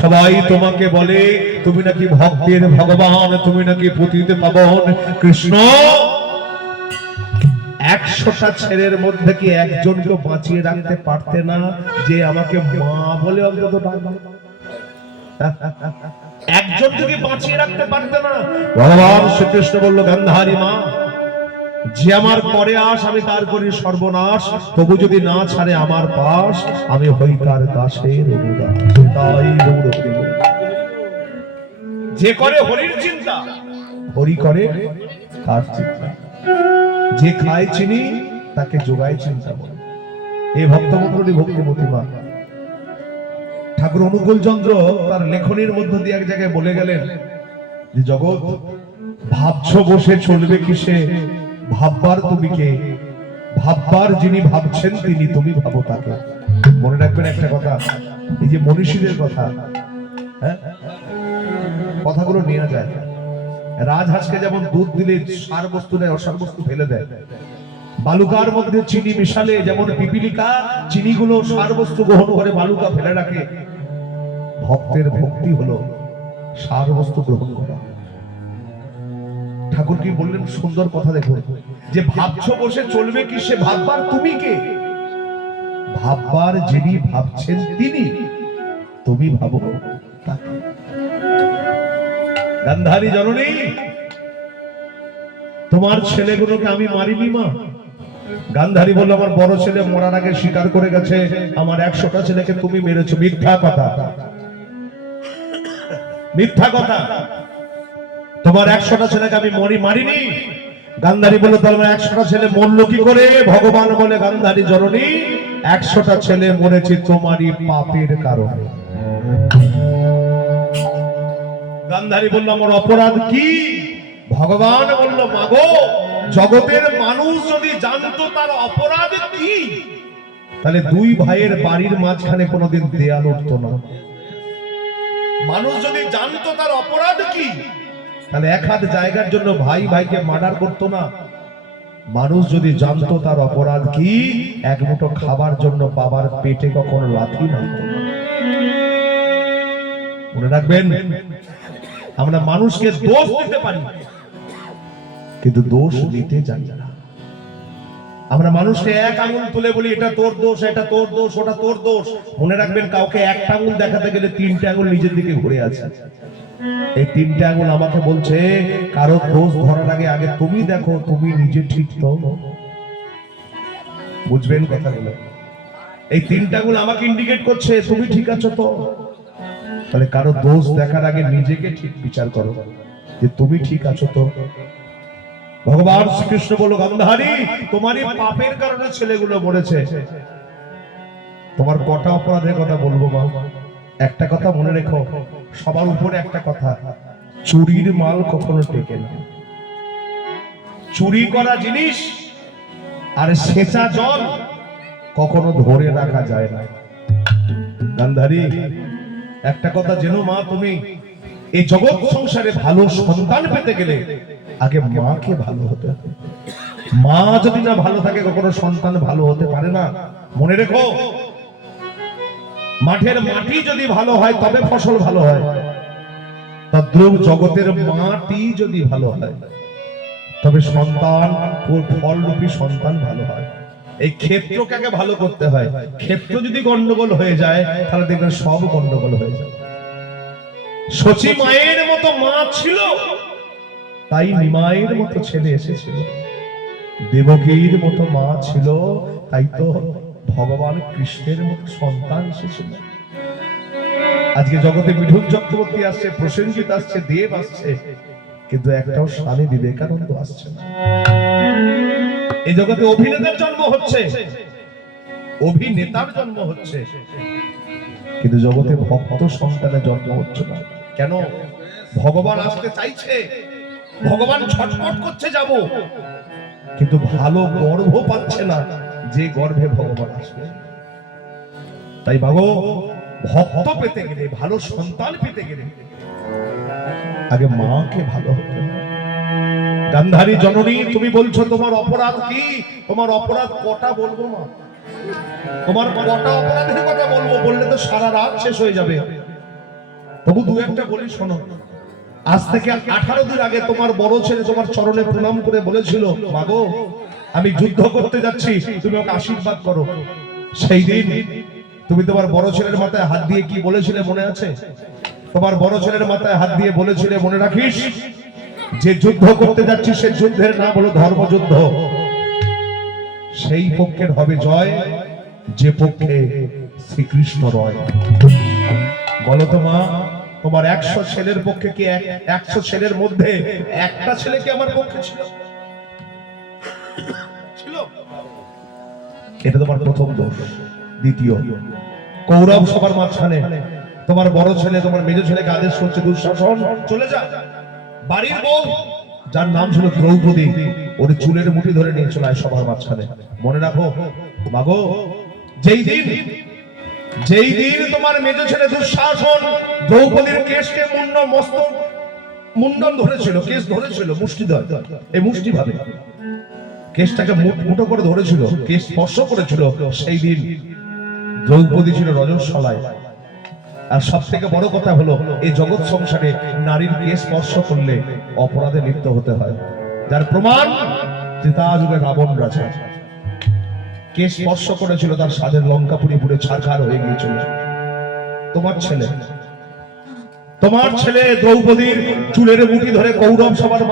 সবাই তোমাকে বলে তুমি নাকি ভক্তের ভগবান, তুমি নাকি পতিত পাবন কৃষ্ণ। 100টা ছেলের মধ্যে কি একজনকে বাঁচিয়ে রাখতে পারতে না যে আমাকে মা বলে অন্তত ডাকবে? একজন থেকে বাঁচিয়ে রাখতে পারতে না? ভগবান শ্রীকৃষ্ণ বলল, গান্ধারী মা, যে আমার পরে আস আমি তার করি সর্বনাশ, তবু যদি না ছাড়ে আমার পাশ, আমি হই তার দাসের অনুদাস। তাই গৌর হরি বল। যে করে হরির চিন্তা, হরি করে তার চিন্তা। যে খায় চিনি তাকে যোগায় চিন্তা বলে। এই ভক্তমন্ডলী ভক্তিমতী মা ঠাকুর অনুকূল চন্দ্র তার লেখনীর মধ্য দিয়ে এক জায়গায় বলে গেলেন যে জগৎ ভাবছো বসে চলবে কিসে, ভাববার তুমি কে, ভাববার যিনি ভাবছেন তিনি, তুমি ভাবো তাকে। মনে রাখবেন একটা কথা, এই যে মনীষীদের কথা, হ্যাঁ, কথাগুলো নিয়ে যায়। রাজহাঁসকে যেমন দুধ দিলে সার বস্তু নেয়, অসার বস্তু ফেলে দেয়, বালুকার মধ্যে চিনি মিশালে যেমন পিপিলিকা চিনিগুলো সার বস্তু গ্রহণ করে বালুকা ফেলে রাখে, ভক্তের ভক্তি হলো সার বস্তু গ্রহণ করা। ঠাকুর কি বললেন সুন্দর কথা, দেখো, যে ভাবছো বসে চলবে কি সে, ভাববার তুমি কে, ভাববার যিনি ভাবছেন তিনি, তুমি ভাবো তাকে। গান্ধারী জননী, তোমার ছেলেগুলোকে আমি মারিনি মা। গান্ধারী বলল, আমার বড় ছেলে মরার আগে স্বীকার করে গেছে আমার 100টা ছেলেকে তুমি মেরেছো। মিথ্যা কথা, মিথ্যা কথা, তোমার 100টা ছেলেকে আমি মারিনি। গান্ধারী বলল, তাহলে 100টা ছেলে মরলো কি করে? ভগবান বলে, গান্ধারী জননী, 100টা ছেলে মরেছে তোমারই পাপের কারণে। গান্ধারী বলল, আমার অপরাধ কি? ভগবান বলল, মাগো, জগতের মানুষ যদি জানতো তার অপরাধ কি, তাহলে দুই ভাইয়ের বাড়ির মাঝখানে কোনোদিন দেয়াল উঠতো না। মানুষ যদি জানতো তার অপরাধ কি, তাহলে এক হাত জায়গার জন্য ভাই ভাইকে মার্ডার করতো না। মানুষ যদি জানতো তার অপরাধ কি, এক মুঠো খাবার জন্য বাবার পেটে কখনো লাথি মারতো না। মনে রাখবেন, আমরা মানুষকে দোষ দিতে পারি কিন্তু দোষ নিতে জানি না। আমরা মানুষকে এক আঙুল তুলে বলি এটা তোর দোষ, এটা তোর দোষ, ওটা তোর দোষ। মনে রাখবেন, কাউকে একটা আঙুল দেখাতে গেলে 3টে আঙুল নিজের দিকে ঘুরে আছে। এই 3টে আঙুল আমাকে বলছে কারো দোষ ধরার আগে আগে তুমি দেখো তুমি নিজে ঠিক তো। বুঝবেন কথাগুলো? এই 3টে আঙুল আমাকে ইন্ডিকেট করছে তুমি ঠিক আছো তো। তাহলে কারো দোষ দেখার আগে নিজেকে ঠিক বিচার করো যে তুমি ঠিক আছো তো। ভগবান শ্রীকৃষ্ণ বলল, গান্ধারী, তোমারই পাপের কারণে ছেলেগুলো মরেছে। তোমার কটা অপরাধের কথা বলবো মা? একটা কথা মনে রেখো, সবার উপরে একটা কথা, চুরির মাল কখনো টেকে না। চুরি করা জিনিস আর সেচা জল কখনো ধরে রাখা যায় না। গান্ধারী, একটা কথা জেনো মা, তুমি এই জগৎ সংসারে ভালো সন্তান পেতে গেলে আগে মাকে ভালো হতে হবে। মা যদি না ভালো থাকে কখনো সন্তান ভালো হতে পারে না। মনে রেখো, মাঠের মাটি যদি ভালো হয় তবে ফসল ভালো হয়, তদ্রূপ জগতের মাটি যদি ভালো হয় তবে সন্তান ও ফলরূপী সন্তান ভালো হয়। এই ক্ষেত্রকে আগে ভালো করতে হয়। ক্ষেত্র যদি গন্ডগোল হয়ে যায় তাহলে দেখবেন সব গন্ডগোল হয়ে যায়। সচি মায়ের মতো মা ছিল, তাই নিমাইয়ের মতো ছেলে এসেছিল। দেবকীর মতো মা ছিল, তাই তো ভগবান কৃষ্ণের মতো সন্তান এসেছিল। আজকে জগতে মিঠুন চক্রবর্তী আসছে, প্রসেনজিৎ আসছে, দেব আসছে, কিন্তু একটাও স্বামী বিবেকানন্দ আসছে না। এই জগতে অভিনেতার জন্ম হচ্ছে, অভিনেতার জন্ম হচ্ছে, কিন্তু জগতে ভক্ত সন্তানের জন্ম হচ্ছে না। কেন? ভগবান আসতে চাইছে, ভগবান ছটফট করছে যাব, কিন্তু ভালো গর্ভ পাচ্ছে না যে গর্ভে ভগবান আসবে। তাই ভাগো, ভক্ত পেতে গেলে, ভালো সন্তান পেতে গেলে আগে মাকে ভালো হতে হবে। গান্ধারী জননী, তুমি বলছো তোমার অপরাধ কি? তোমার অপরাধ কটা বলবো মা? তোমার কটা অপরাধের কথা বলবো? বললে তো সারা রাত শেষ হয়ে যাবে। তবু দু একটা বলি শোনো। আজ থেকে 18 দিন আগে তোমার বড় ছেলে তোমার চরণে প্রণাম করে বলেছিল, মাগো আমি যুদ্ধ করতে যাচ্ছি, তুমি আমাকে আশীর্বাদ করো। সেই দিন তুমি তোমার বড় ছেলের মাথায় হাত দিয়ে কি বলেছিলে মনে আছে? তোমার বড় ছেলের মাথায় হাত দিয়ে বলেছিলে, মনে রাখিস যে যুদ্ধ করতে যাচ্ছিস সে যুদ্ধের নাম হলো ধর্মযুদ্ধ। সেই পক্ষের হবে জয় যে পক্ষে শ্রীকৃষ্ণ রয়। বলো তো মা, তোমার 100 ছেলের পক্ষে কি 100 ছেলের মধ্যে একটা ছেলে কি আমার পক্ষে ছিল? এটা তোমার প্রথম দোষ। দ্বিতীয়, কৌরব সবার মাঝখানে তোমার বড় ছেলে তোমার মেজ ছেলেকে আদেশ করছে, দুঃশাসন চলে যা। বাড়ির বউ যার নাম ছিল দ্রৌপদী, ওর চুলের মুঠি ধরে নিয়ে চলে সবার মাঝখানে। মনে রাখো মাগো, যেই দিন তোমার মেজ ছেলে দুঃশাসন দ্রৌপদীর কেশকে মুন্ডন ধরেছিল, কেশ ধরেছিল মুষ্টিধর, এই মুষ্টি ভাবে কেশটাকে মুঠো করে ধরেছিল, কেশ স্পর্শ করেছিল, সেই দিন দ্রৌপদী ছিল রজস্বলায়। আর সব থেকে বড় কথা হলো, এই জগৎ সংসারে নারীর কেশ স্পর্শ করলে অপরাধে লিপ্ত হতে হয়, যার প্রমাণ ত্রেতা যুগে রাবণ রাজা কেশ স্পর্শ করেছিল, তার সাধের লঙ্কাপুরি পুড়ে ছারখার হয়ে গিয়েছিল। তোমার ছেলে দ্রৌপদীর চুলের মুঠি ধরে কৌরব সবার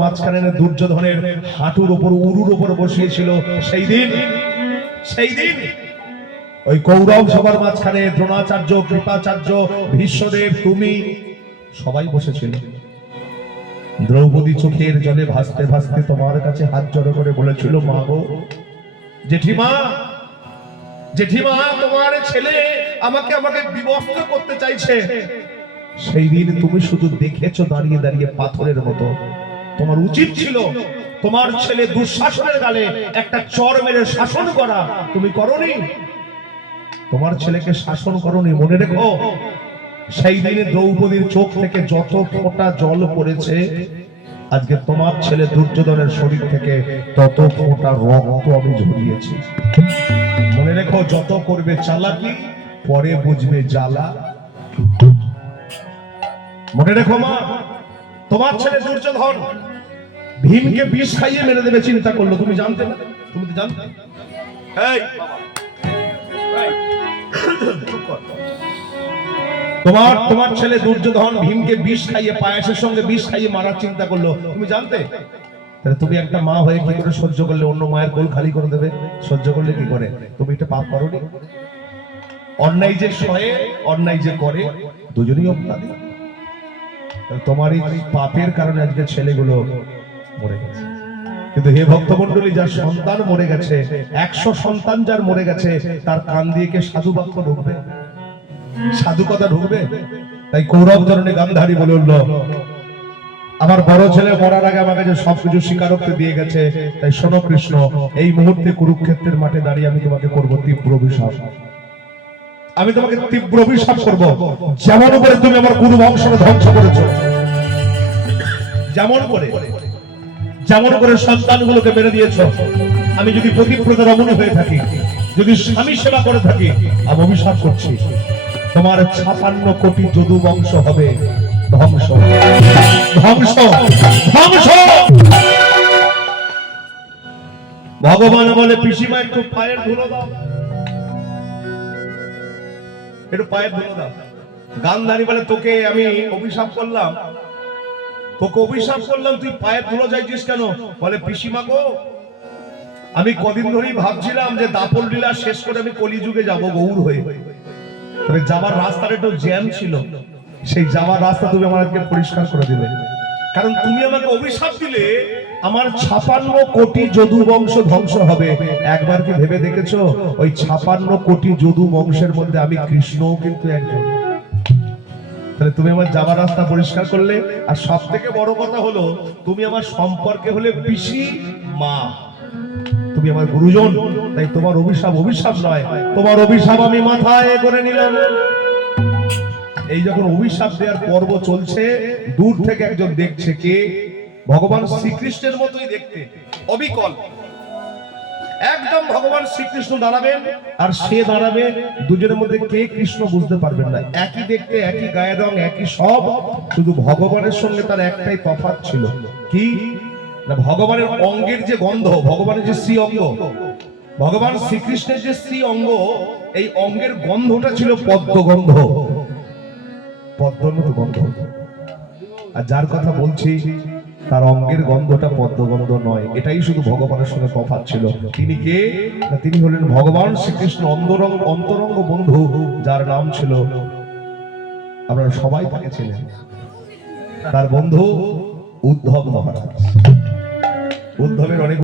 মাঝখানে এনে দুর্যোধনের হাঁটুর উপর উরুর উপর বসিয়েছিল। সেই দিন ওই কৌরব সবার মাঝখানে দ্রোণাচার্য, কৃপাচার্য, ভীষ্মদেব, তুমি সবাই বসেছিল। দ্রৌপদী চোখের জলে ভাসতে ভাসতে তোমার কাছে হাত জড়ো করে বলেছিল, মা গো, জেঠিমা তোমার ছেলে আমাকে বিবস্ত্র করতে চাইছে। সেই দিন তুমি শুধু দেখেছো দাঁড়িয়ে দাঁড়িয়ে পাথরের মতো। তোমার উচিত ছিল তোমার ছেলে দুঃশাসনের গালে একটা চর মেরে শাসন করা, তুমি করনি। তোমার ছেলেকে শাসন করনি। মনে রেখো, সেই দিনে দ্রৌপদীর চোখ থেকে যত ফোঁটা জল পড়েছে, আজকে তোমার ছেলে দুর্যোধনের শরীর থেকে তত ফোঁটা রক্ত আমি ঝরিয়েছি। মনে রেখো, যত করবে চালাকি পরে বুঝবে জ্বালা। মনে রেখো মা, তোমার ছেলে দুর্যোধন ভীমকে বিষ খাইয়ে মেরে দেবে চিন্তা করলো, তুমি জানতে না? তুমি তো জানতে। তোমার ছেলে দুর্যোধন ভীমকে বিষ খাইয়ে, পায়েসের সঙ্গে বিষ খাইয়ে মারার চিন্তা করলো, তুমি জানতে? তাহলে তুমি একটা মা হয়ে কি করে সহ্য করলে? অন্য মায়ের কোল খালি করে দেবে, সহ্য করলে কি করে? তুমি এটা পাপ করোনি? অন্যায় যে সয়ে, অন্যায় যে করে, দুজনই অপরাধী। তোমার এই পাপের কারণে আজকে ছেলেগুলো মরে গেছে। কিন্তু হে ভক্তমন্ডলী, যার সন্তান মরে গেছে, 100 সন্তান যার মরে গেছে, তার কান দিয়ে কে সাধু বাক্য ঢুকবে? সাধু কথা ঢুকবে? তাই কৌরব জননী গান্ধারী বলে উঠল, আমার বড় ছেলে মরার আগে আমাকে যে সবকিছু স্বীকারোক্তি দিয়ে গেছে, তাই শোনো কৃষ্ণ, এই মুহূর্তে কুরুক্ষেত্রের মাঠে দাঁড়িয়ে আমি তোমাকে করবো তীব্র অভিশাপ। আমি তোমাকে তীব্র অভিশাপ করবো, যেমন করে তুমি আমার কুরু বংশকে ধ্বংস করেছো, যেমন করে সন্তানগুলোকে মেরে দিয়েছো। আমি যদি পতিব্রতা রমণী হয়ে থাকি, যদি স্বামী সেবা করে থাকি, আমি অভিশাপ করছি, তোমার 56 কোটি যদু বংশ হবে ধ্বংস, ধ্বংস, ধ্বংস। ভগবান বলে, পিসিমা একটু পায়ের ধুলো দাও, একটু পায়ের ধুলো দাও। গান্ধারী বলে, তোকে আমি অভিশাপ করলাম, তুই পায়ের ধুলো চাইছিস কেন? বলে, পিসিমা গো, আমি কদিন ধরেই ভাবছিলাম যে দাপর লীলা শেষ করে আমি কলিযুগে যাব গৌর হয়ে। তবে যাবার রাস্তার একটু জ্যাম ছিল, সেই যাওয়ার রাস্তা তুমি আমার আজকে পরিষ্কার করে দিলে। কারণ তুমি আমাকে অভিশাপ দিলে আমার 56 কোটি যদু বংশ ধ্বংস হবে। একবার কি ভেবে দেখেছো, ওই 56 কোটি যদু বংশের মধ্যে আমি কৃষ্ণও কিন্তু একজন। তাহলে তুমি আমার যাবার রাস্তা পরিষ্কার করলে। আর সব থেকে বড় কথা হলো, তুমি আমার সম্পর্কে হলে পিসি মা, তুমি আমার গুরুজন, তাই তোমার অভিশাপ নয়, তোমার অভিশাপ আমি মাথায় করে নিলাম। এই যখন অভিশাপ দেওয়ার পর্ব চলছে, দূর থেকে একজন দেখছে, কে? ভগবান শ্রীকৃষ্ণের মতোই দেখতে, অবিকল। একদম ভগবান শ্রীকৃষ্ণ দাঁড়াবেন আর সে দাঁড়াবে, দুজনের মধ্যে কে কৃষ্ণ বুঝতে পারবেন না। একই দেখতে, একই গায়ের রং, একই সব, শুধু ভগবানের সঙ্গে তার একটাই তফাৎ ছিল কি না, ভগবানের অঙ্গের যে গন্ধ, ভগবানের যে শ্রী অঙ্গ, ভগবান শ্রীকৃষ্ণের যে শ্রী অঙ্গ, এই অঙ্গের গন্ধটা ছিল পদ্মগন্ধ, পদ্মর মতো গন্ধ। আর যার কথা বলছি তার অঙ্গের গন্ধটা পদ্মগন্ধ নয়, এটাই শুধু ভগবানের সঙ্গে তফাৎ ছিল। তিনি কে না, তিনি হলেন ভগবান শ্রীকৃষ্ণ অন্তরঙ্গ বন্ধু, যার নাম ছিল, আপনারা সবাই তাকে চেনেন, তার বন্ধু উদ্ধব মহারাজ। উদ্ধবের অনেক